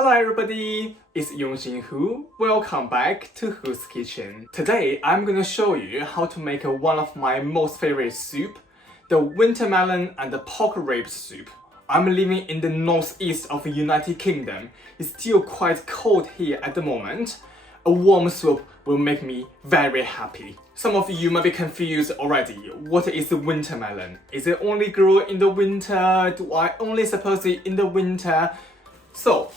Hello everybody, it's Yongxin Hu. Welcome back to Hu's Kitchen. Today I'm gonna show you how to make one of my most favorite soup, the Wintermelon and the pork rib soup. I'm living in the northeast of the United Kingdom. It's still quite cold here at the moment. A warm soup will make me very happy. Some of you might be confused already. What is the Wintermelon? Is it only grow in the winter? Do I only suppose it in the winter? So,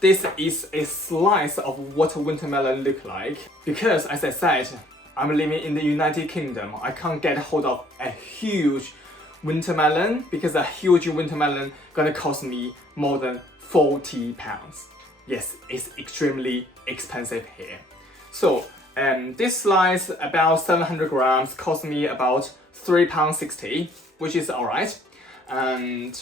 this is a slice of what Wintermelon look like. Because as I said, I'm living in the United Kingdom. I can't get hold of a huge Wintermelon because a huge Wintermelon gonna cost me more than £40. Yes, it's extremely expensive here. So this slice, about 700 grams, cost me about £3.60, which is alright. And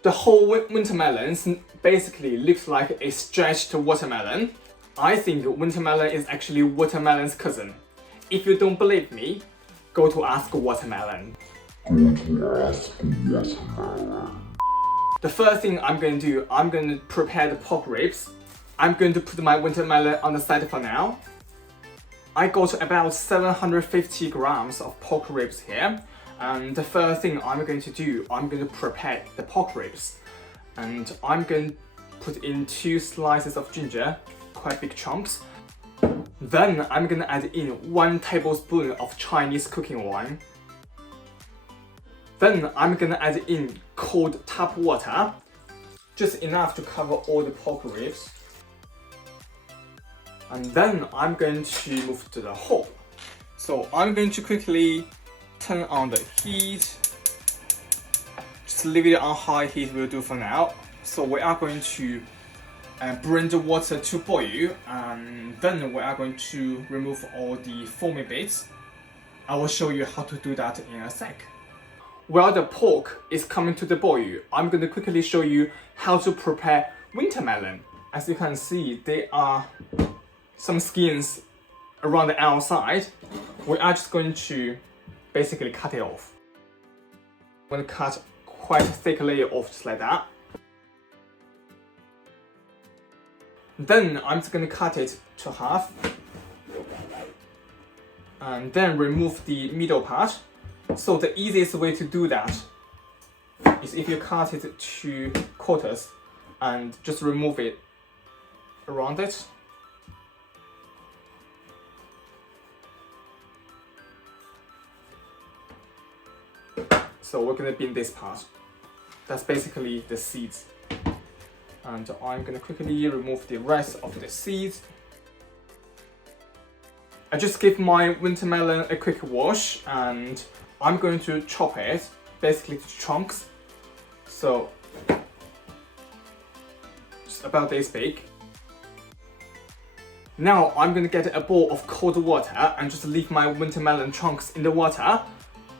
the whole Wintermelon basically looks like a stretched watermelon. I think Wintermelon is actually watermelon's cousin. If you don't believe me, go to Ask Watermelon. The first thing I'm going to do, I'm going to prepare the pork ribs. I'm going to put my Wintermelon on the side for now. I got about 750 grams of pork ribs here. And the first thing I'm going to do, I'm going to prepare the pork ribs. And I'm going to put in 2 slices of ginger, quite big chunks. Then I'm going to add in 1 tablespoon of Chinese cooking wine. Then I'm going to add in cold tap water, just enough to cover all the pork ribs. And then I'm going to move to the hob. So I'm going to quickly turn on the heat. Just leave it on high heat will do for now. So we are going to bring the water to boil, and then we are going to remove all the foamy bits. I will show you how to do that in a sec. While the pork is coming to the boil, I'm going to quickly show you how to prepare Wintermelon. As you can see, there are some skins around the outside. We are just going to basically cut it off. I'm going to cut quite a thick layer off just like that. Then I'm just going to cut it to half. And then remove the middle part. So the easiest way to do that is if you cut it to quarters and just remove it around it. So we're going to bin this part. That's basically the seeds. And I'm going to quickly remove the rest of the seeds. I just give my Wintermelon a quick wash, and I'm going to chop it basically to chunks. So just about this big. Now I'm going to get a bowl of cold water and just leave my Wintermelon chunks in the water.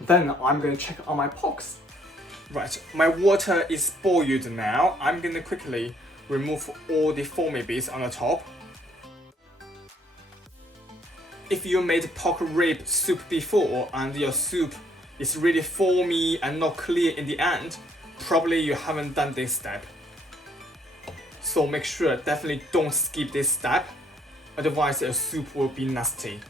Then I'm going to check on my porks. Right, my water is boiled now. I'm going to quickly remove all the foamy bits on the top. If you made pork rib soup before and your soup is really foamy and not clear in the end, probably you haven't done this step. So make sure definitely don't skip this step, otherwise your soup will be nasty.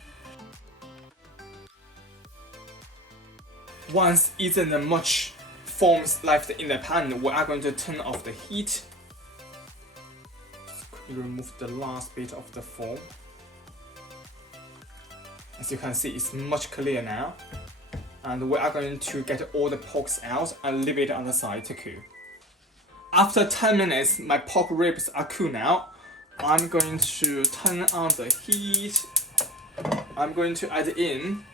Once isn't much foams left in the pan, we are going to turn off the heat. Just quickly remove the last bit of the foam. As you can see, it's much clearer now. And we are going to get all the porks out and leave it on the side to cool. After 10 minutes, my pork ribs are cool now. I'm going to turn on the heat. I'm going to add in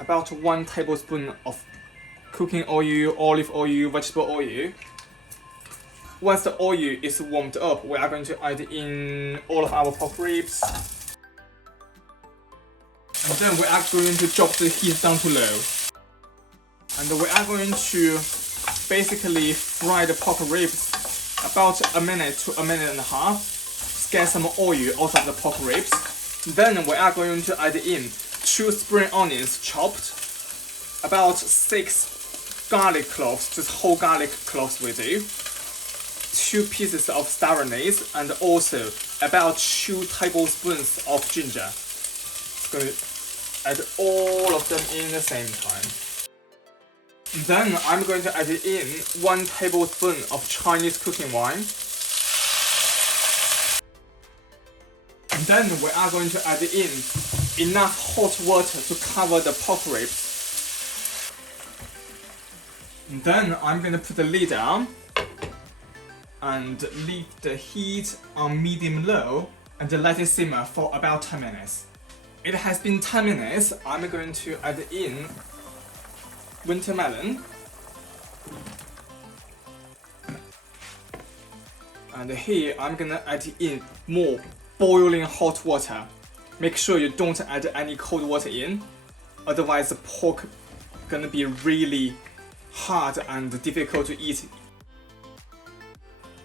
about 1 tablespoon of cooking oil, olive oil, vegetable oil. Once the oil is warmed up, we are going to add in all of our pork ribs. And then we are going to drop the heat down to low. And we are going to basically fry the pork ribs about a minute to a minute and a half. Just get some oil out of the pork ribs. Then we are going to add in 2 spring onions chopped, about 6 garlic cloves, just whole garlic cloves will do. 2 pieces of star anise and also about 2 tablespoons of ginger. Just going to add all of them in the same time. Then I'm going to add in 1 tablespoon of Chinese cooking wine. And then we are going to add in enough hot water to cover the pork ribs. And then I'm going to put the lid on and leave the heat on medium-low and let it simmer for about 10 minutes. It has been 10 minutes. I'm going to add in Wintermelon. And here I'm going to add in more boiling hot water. Make sure you don't add any cold water in, otherwise the pork gonna be really hard and difficult to eat.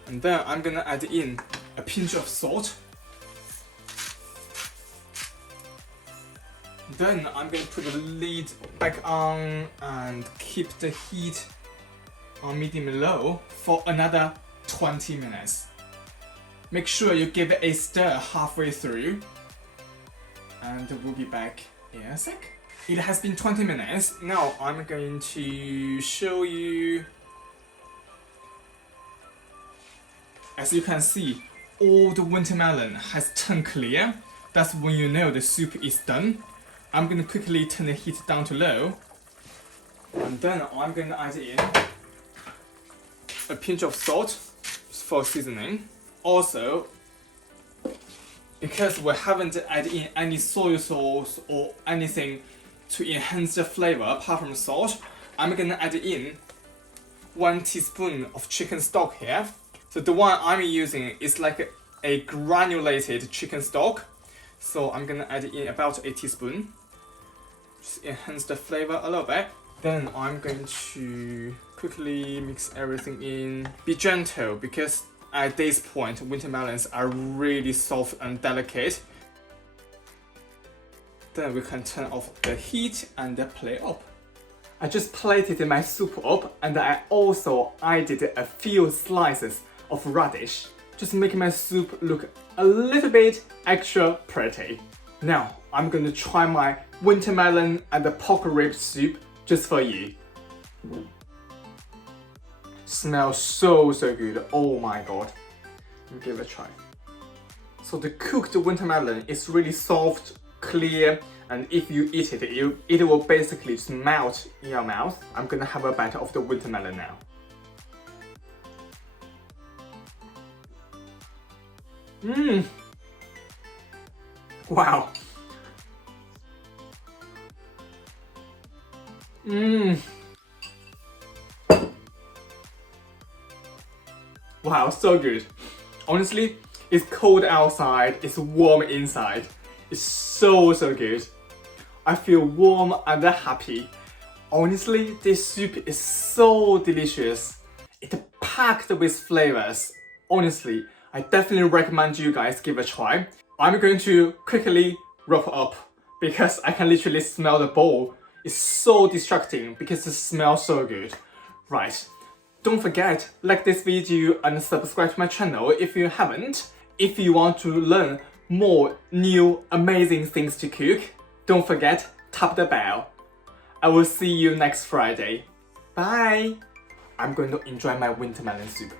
And then I'm gonna add in a pinch of salt. Then I'm gonna put the lid back on and keep the heat on medium-low for another 20 minutes. Make sure you give it a stir halfway through. And we'll be back in a sec. It has been 20 minutes. Now I'm going to show you. As you can see, all the wintermelon has turned clear. That's when you know the soup is done. I'm going to quickly turn the heat down to low. And then I'm going to add in a pinch of salt for seasoning. Also, because we haven't added in any soy sauce or anything to enhance the flavor apart from salt, I'm gonna add in 1 teaspoon of chicken stock here. So the one I'm using is like a granulated chicken stock. So I'm gonna add in about a teaspoon. Just enhance the flavor a little bit. Then I'm going to quickly mix everything in. Be gentle because at this point, wintermelons are really soft and delicate. Then we can turn off the heat and plate up. I just plated my soup up and I also added a few slices of radish, just making my soup look a little bit extra pretty. Now, I'm going to try my wintermelon and the pork rib soup just for you. Smells so good. Oh my god. Let me give it a try. So the cooked wintermelon is really soft, clear, and if you eat it, it will basically just melt in your mouth. I'm gonna have a bite of the wintermelon now. Mmm. Wow. Mmm. Wow, so good. Honestly, it's cold outside, it's warm inside. It's so good. I feel warm and happy. Honestly, this soup is so delicious. It's packed with flavors. Honestly, I definitely recommend you guys give it a try. I'm going to quickly wrap up because I can literally smell the bowl. It's so distracting because it smells so good. Right. Don't forget, like this video and subscribe to my channel if you haven't. If you want to learn more new amazing things to cook, don't forget, tap the bell. I will see you next Friday. Bye! I'm going to enjoy my wintermelon soup.